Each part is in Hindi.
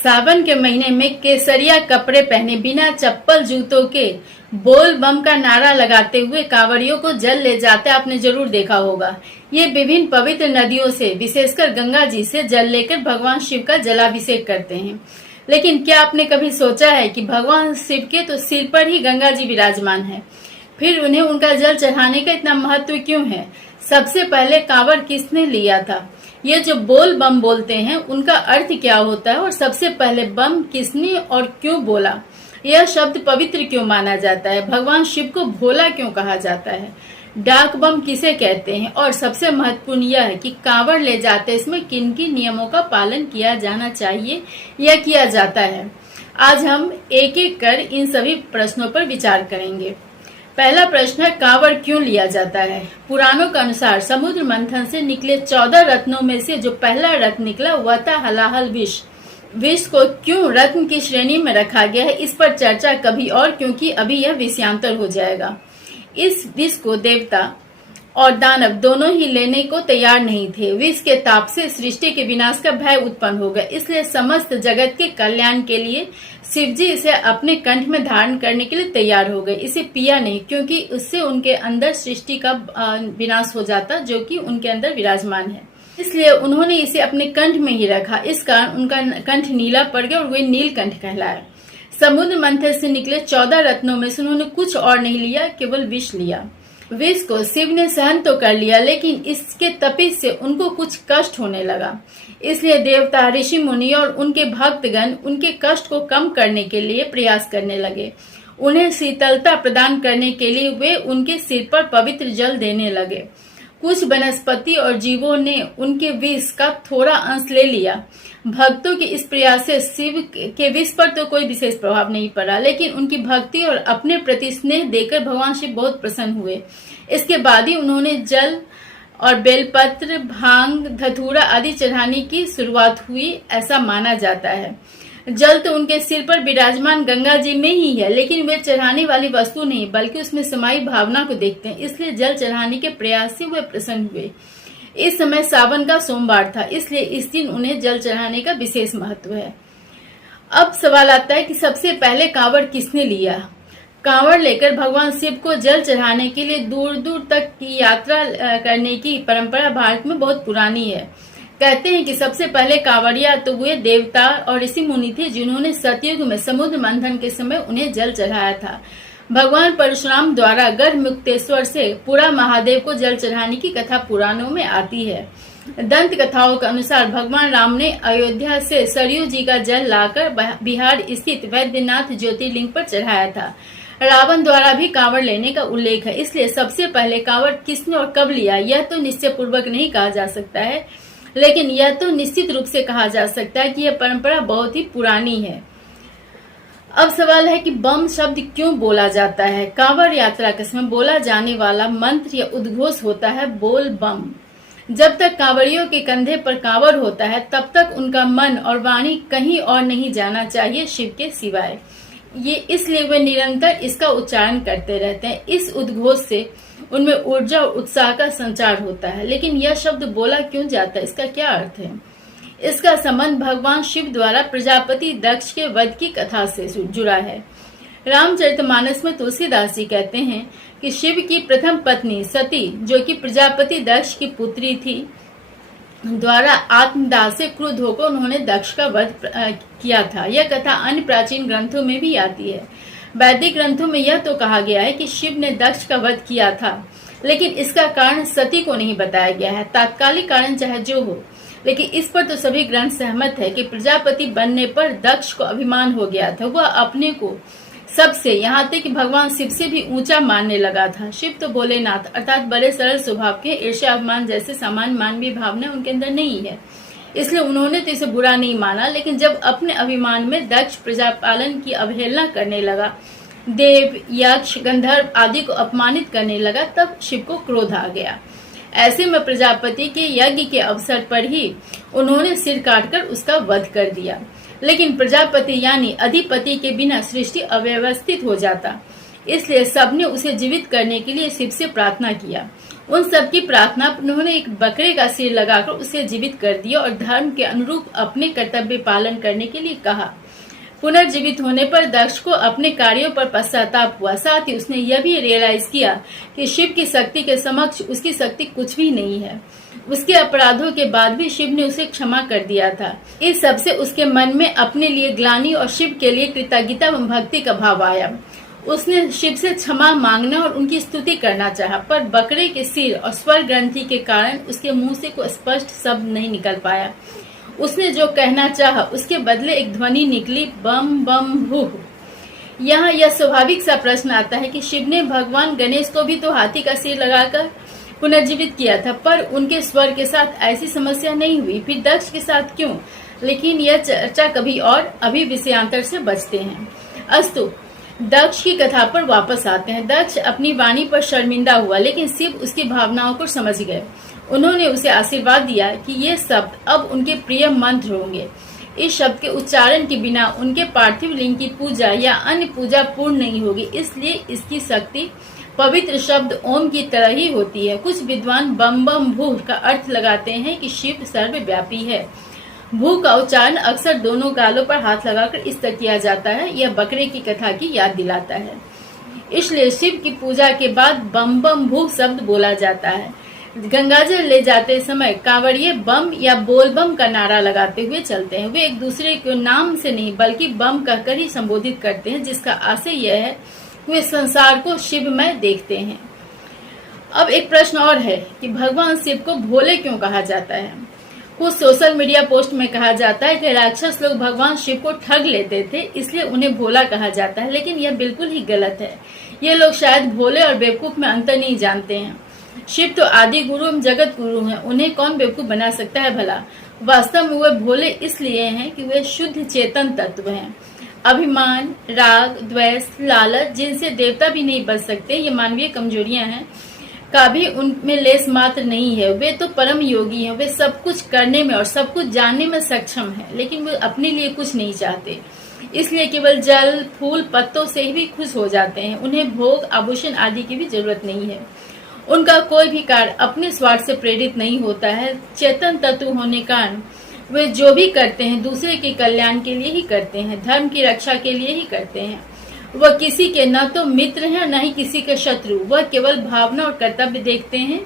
सावन के महीने में केसरिया कपड़े पहने बिना चप्पल जूतों के बोल बम का नारा लगाते हुए कांवड़ियों को जल ले जाते आपने जरूर देखा होगा। ये विभिन्न पवित्र नदियों से विशेषकर गंगा जी से जल लेकर भगवान शिव का जलाभिषेक करते हैं। लेकिन क्या आपने कभी सोचा है कि भगवान शिव के तो सिर पर ही गंगा जी विराजमान है, फिर उन्हें उनका जल चढ़ाने का इतना महत्व क्यों है? सबसे पहले कांवड़ किसने लिया था? ये जो बोल बम बोलते हैं उनका अर्थ क्या होता है और सबसे पहले बम किसने और क्यों बोला? यह शब्द पवित्र क्यों माना जाता है? भगवान शिव को भोला क्यों कहा जाता है? डाक बम किसे कहते हैं? और सबसे महत्वपूर्ण यह है कि कांवड़ ले जाते इसमें किन किन नियमों का पालन किया जाना चाहिए या किया जाता है। आज हम एक एक कर इन सभी प्रश्नों पर विचार करेंगे। पहला प्रश्न है, कांवड़ क्यों लिया जाता है? पुराणों के अनुसार समुद्र मंथन से निकले 14 रत्नों में से जो पहला रत्न निकला वह था हलाहल विष। विष को क्यों रत्न की श्रेणी में रखा गया है इस पर चर्चा कभी और, क्योंकि अभी यह विषयांतर हो जाएगा। इस विष को देवता और दानव दोनों ही लेने को तैयार नहीं थे। विष के ताप से सृष्टि के विनाश का भय उत्पन्न हो गया, इसलिए समस्त जगत के कल्याण के लिए शिवजी इसे अपने कंठ में धारण करने के लिए तैयार हो गए। इसे पिया नहीं, क्योंकि उससे उनके अंदर सृष्टि का विनाश हो जाता जो कि उनके अंदर विराजमान है, इसलिए उन्होंने इसे अपने कंठ में ही रखा। इस कारण उनका कंठ नीला पड़ गया और वे नीलकंठ कहलाया। समुद्र मंथन से निकले 14 रत्नों में से उन्होंने कुछ और नहीं लिया, केवल विष लिया। विष को शिव ने सहन तो कर लिया, लेकिन इसके तपिश से उनको कुछ कष्ट होने लगा। इसलिए देवता, ऋषि मुनि और उनके भक्तगण उनके कष्ट को कम करने के लिए प्रयास करने लगे। उन्हें शीतलता प्रदान करने के लिए वे उनके सिर पर पवित्र जल देने लगे। कुछ वनस्पति और जीवों ने उनके विष का थोड़ा अंश ले लिया। भक्तों के इस प्रयास से शिव के विष पर तो कोई विशेष प्रभाव नहीं पड़ा, लेकिन उनकी भक्ति और अपने प्रति स्नेह देकर भगवान शिव बहुत प्रसन्न हुए। इसके बाद ही उन्होंने जल और बेलपत्र, भांग, धतूरा आदि चढ़ाने की शुरुआत हुई, ऐसा माना जाता है। जल तो उनके सिर पर विराजमान गंगा जी में ही है, लेकिन वे चढ़ाने वाली वस्तु नहीं बल्कि उसमें समाई भावना को देखते हैं, इसलिए जल चढ़ाने के प्रयास से वे प्रसन्न हुए। इस समय सावन का सोमवार था, इसलिए इस दिन उन्हें जल चढ़ाने का विशेष महत्व है। अब सवाल आता है कि सबसे पहले कांवड़ किसने लिया? कांवड़ लेकर भगवान शिव को जल चढ़ाने के लिए दूर दूर तक की यात्रा करने की परंपरा भारत में बहुत पुरानी है। कहते हैं कि सबसे पहले कांवड़िया तो वे देवता और ऋषि मुनि थे जिन्होंने सतयुग में समुद्र मंथन के समय उन्हें जल चढ़ाया था। भगवान परशुराम द्वारा गढ़मुक्तेश्वर से पुरा महादेव को जल चढ़ाने की कथा पुराणों में आती है। दंत कथाओं के अनुसार भगवान राम ने अयोध्या से सरयू जी का जल लाकर बिहार स्थित वैद्यनाथ ज्योतिर्लिंग पर चढ़ाया था। रावण द्वारा भी कांवड़ लेने का उल्लेख है, इसलिए सबसे पहले कांवड़ किसने और कब लिया यह तो निश्चय पूर्वक नहीं कहा जा सकता है, लेकिन यह तो निश्चित रूप से कहा जा सकता है कि यह परंपरा बहुत ही पुरानी है। अब सवाल है कि बम शब्द क्यों बोला जाता है? कांवड़ यात्रा के समय बोला जाने वाला मंत्र या उद्घोष होता है बोल बम। जब तक कांवड़ियों के कंधे पर कांवड़ होता है तब तक उनका मन और वाणी कहीं और नहीं जाना चाहिए शिव के सिवाय। ये इसलिए वे निरंतर इसका उच्चारण करते रहते हैं। इस उद्घोष से उनमें ऊर्जा और उत्साह का संचार होता है। लेकिन यह शब्द बोला क्यों जाता है, इसका क्या अर्थ है? इसका संबंध भगवान शिव द्वारा प्रजापति दक्ष के वध की कथा से जुड़ा है। रामचरितमानस में तुलसीदास जी कहते हैं कि शिव की प्रथम पत्नी सती, जो कि प्रजापति दक्ष की पुत्री थी, द्वारा आत्मदाह से क्रुद्ध होकर उन्होंने दक्ष का वध किया था। यह कथा अन्य प्राचीन ग्रंथों में भी आती है। वैदिक ग्रंथों में यह तो कहा गया है कि शिव ने दक्ष का वध किया था, लेकिन इसका कारण सती को नहीं बताया गया है। तात्कालिक कारण चाहे जो हो, लेकिन इस पर तो सभी ग्रंथ सहमत है कि प्रजापति बनने पर दक्ष को अभिमान हो गया था। वह अपने को सबसे, यहाँ तक कि भगवान शिव से भी ऊंचा मानने लगा था। शिव तो भोलेनाथ अर्थात बड़े सरल स्वभाव के, ईर्ष्या अभिमान जैसे सामान्य मानवीय भावना उनके अंदर नहीं है, इसलिए उन्होंने तो इसे बुरा नहीं माना। लेकिन जब अपने अभिमान में दक्ष प्रजापालन की अवहेलना करने लगा, देव, यक्ष, गंधर्व आदि को अपमानित करने लगा, तब शिव को क्रोध आ गया। ऐसे में प्रजापति के यज्ञ के अवसर पर ही उन्होंने सिर काटकर उसका वध कर दिया। लेकिन प्रजापति यानी अधिपति के बिना सृष्टि अव्यवस्थित हो जाता, इसलिए सबने उसे जीवित करने के लिए शिव से प्रार्थना किया। उन सब की प्रार्थना पर उन्होंने एक बकरे का सिर लगाकर उसे जीवित कर दिया और धर्म के अनुरूप अपने कर्तव्य पालन करने के लिए कहा। पुनर्जीवित होने पर दक्ष को अपने कार्यों पर पश्चाताप हुआ। साथ ही उसने यह भी रियलाइज किया कि शिव की शक्ति के समक्ष उसकी शक्ति कुछ भी नहीं है। उसके अपराधों के बाद भी शिव ने उसे क्षमा कर दिया था। इस सब से उसके मन में अपने लिए ग्लानि और शिव के लिए कृतज्ञता एवं भक्ति का भाव आया। उसने शिव से क्षमा मांगना और उनकी स्तुति करना चाहा, पर बकरे के सिर और स्वर ग्रंथि के कारण उसके मुंह से कोई स्पष्ट शब्द नहीं निकल पाया। उसने जो कहना चाहा उसके बदले एक ध्वनि निकली, बम बम भूह। यहाँ यह स्वाभाविक सा प्रश्न आता है कि शिव ने भगवान गणेश को भी तो हाथी का सिर लगाकर पुनर्जीवित किया था, पर उनके स्वर के साथ ऐसी समस्या नहीं हुई, फिर दक्ष के साथ क्यों? लेकिन यह चर्चा कभी और, अभी विषयांतर से बचते हैं। अस्तु, दक्ष की कथा पर वापस आते हैं। दक्ष अपनी वाणी पर शर्मिंदा हुआ, लेकिन शिव उसकी भावनाओं को समझ गए। उन्होंने उसे आशीर्वाद दिया कि ये शब्द अब उनके प्रिय मंत्र होंगे। इस शब्द के उच्चारण के बिना उनके पार्थिव लिंग की पूजा या अन्य पूजा पूर्ण नहीं होगी, इसलिए इसकी शक्ति पवित्र शब्द ओम की तरह ही होती है। कुछ विद्वान बम बम भूह का अर्थ लगाते हैं कि शिव सर्वव्यापी है। भू का उच्चारण अक्सर दोनों गालों पर हाथ लगाकर इस तरह किया जाता है। यह बकरे की कथा की याद दिलाता है। इसलिए शिव की पूजा के बाद बम बम भू शब्द बोला जाता है। गंगाजल ले जाते समय कांवड़िए बम या बोल बम का नारा लगाते हुए चलते हैं। वे एक दूसरे को नाम से नहीं बल्कि बम कहकर ही संबोधित करते हैं, जिसका आशय यह है कि वे संसार को शिवमय देखते हैं। अब एक प्रश्न और है कि भगवान शिव को भोले क्यों कहा जाता है? कुछ सोशल मीडिया पोस्ट में कहा जाता है कि राक्षस लोग भगवान शिव को ठग लेते थे, इसलिए उन्हें भोला कहा जाता है, लेकिन यह बिल्कुल ही गलत है। ये लोग शायद भोले और बेवकूफ में अंतर नहीं जानते हैं। शिव तो आदि गुरु एवं जगत गुरु हैं, उन्हें कौन बेवकूफ बना सकता है भला? वास्तव में वे भोले इसलिए हैं कि वे शुद्ध चेतन तत्व हैं। अभिमान, राग, द्वेष, लालच, जिनसे देवता भी नहीं बच सकते, ये मानवीय कमजोरियां हैं, का भी उनमें लेस मात्र नहीं है। वे तो परम योगी हैं। वे सब कुछ करने में और सब कुछ जानने में सक्षम हैं, लेकिन वे अपने लिए कुछ नहीं चाहते, इसलिए केवल जल, फूल, पत्तों से ही भी खुश हो जाते हैं। उन्हें भोग, आभूषण आदि की भी जरूरत नहीं है। उनका कोई भी कार्य अपने स्वार्थ से प्रेरित नहीं होता है। चेतन तत्व होने कारण वे जो भी करते हैं दूसरे के कल्याण के लिए ही करते हैं, धर्म की रक्षा के लिए ही करते हैं। वह किसी के न तो मित्र हैं न ही किसी के शत्रु। वह केवल भावना और कर्तव्य देखते हैं,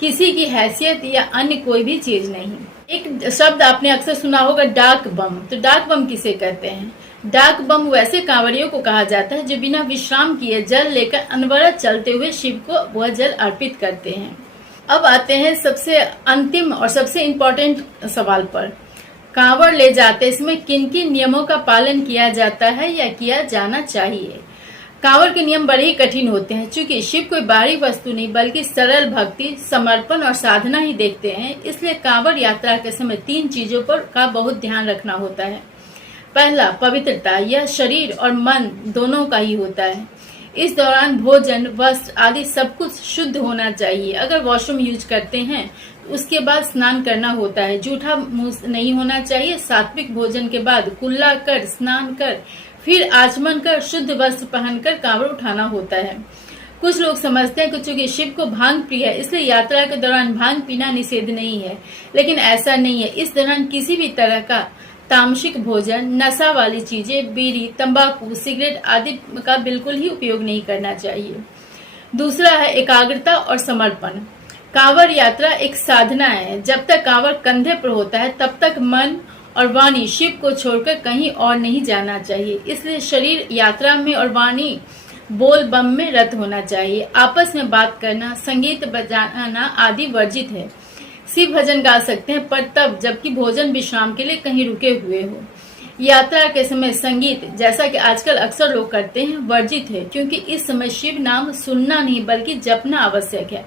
किसी की हैसियत या अन्य कोई भी चीज नहीं। एक शब्द आपने अक्सर सुना होगा, डाक बम। तो डाक बम किसे कहते हैं? डाक बम वैसे कांवड़ियों को कहा जाता है जो बिना विश्राम किए जल लेकर अनवरत चलते हुए शिव को वह जल अर्पित करते हैं। अब आते हैं सबसे अंतिम और सबसे इम्पोर्टेंट सवाल पर। कांवड़ ले जाते समय किन किन नियमों का पालन किया जाता है या किया जाना चाहिए? कांवड़ के नियम बड़े ही कठिन होते हैं। चूंकि शिव कोई बाहरी वस्तु नहीं बल्कि सरल भक्ति, समर्पण और साधना ही देखते हैं, इसलिए कांवड़ यात्रा के समय 3 चीजों पर का बहुत ध्यान रखना होता है। पहला, पवित्रता। यह शरीर और मन दोनों का ही होता है। इस दौरान भोजन, वस्त्र आदि सब कुछ शुद्ध होना चाहिए। अगर वॉशरूम यूज करते हैं तो उसके बाद स्नान करना होता है। जूठा मुंह नहीं होना चाहिए। सात्विक भोजन के बाद कुल्ला कर, स्नान कर, फिर आचमन कर, शुद्ध वस्त्र पहनकर कांवड़ उठाना होता है। कुछ लोग समझते हैं कि चूंकि शिव को भांग प्रिय है इसलिए यात्रा के दौरान भांग पीना निषेध नहीं है, लेकिन ऐसा नहीं है। इस दौरान किसी भी तरह का तामसिक भोजन, नशा वाली चीजें, बीड़ी, तंबाकू, सिगरेट आदि का बिल्कुल ही उपयोग नहीं करना चाहिए। दूसरा है एकाग्रता और समर्पण। कांवड़ यात्रा एक साधना है। जब तक कांवड़ कंधे पर होता है तब तक मन और वाणी शिव को छोड़कर कहीं और नहीं जाना चाहिए। इसलिए शरीर यात्रा में और वाणी बोल बम में रत होना चाहिए। आपस में बात करना, संगीत बजाना आदि वर्जित है। शिव भजन गा सकते हैं, पर तब जबकि भोजन विश्राम के लिए कहीं रुके हुए हो। यात्रा के समय संगीत, जैसा कि आजकल अक्सर लोग करते हैं, वर्जित है, क्योंकि इस समय शिव नाम सुनना नहीं बल्कि जपना आवश्यक है,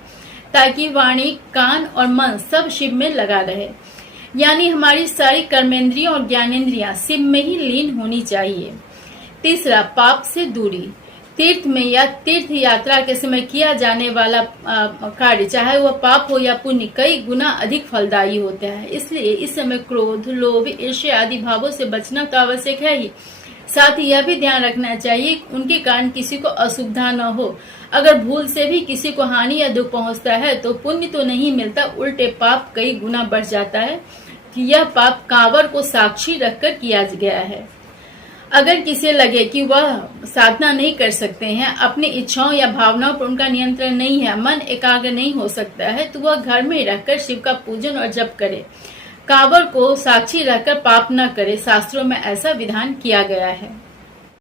ताकि वाणी, कान और मन सब शिव में लगा रहे। यानी हमारी सारी कर्मेंद्रियां और ज्ञानेंद्रियां शिव में ही लीन होनी चाहिए। तीसरा, पाप से दूरी। तीर्थ में या तीर्थ यात्रा के समय किया जाने वाला कार्य, चाहे वह पाप हो या पुण्य, कई गुना अधिक फलदायी होता है। इसलिए इस समय क्रोध, लोभ, ईर्ष्या आदि भावों से बचना तो आवश्यक है ही, साथ ही यह भी ध्यान रखना चाहिए उनके कारण किसी को असुविधा न हो। अगर भूल से भी किसी को हानि या दुख पहुंचता है तो पुण्य तो नहीं मिलता, उल्टे पाप कई गुना बढ़ जाता है कि यह पाप कांवर को साक्षी रखकर किया गया है। अगर किसी लगे कि वह साधना नहीं कर सकते हैं, अपनी इच्छाओं या भावनाओं पर उनका नियंत्रण नहीं है, मन एकाग्र नहीं हो सकता है, तो वह घर में रहकर शिव का पूजन और जप करे, कांवर को साक्षी रखकर पाप न करे। शास्त्रों में ऐसा विधान किया गया है।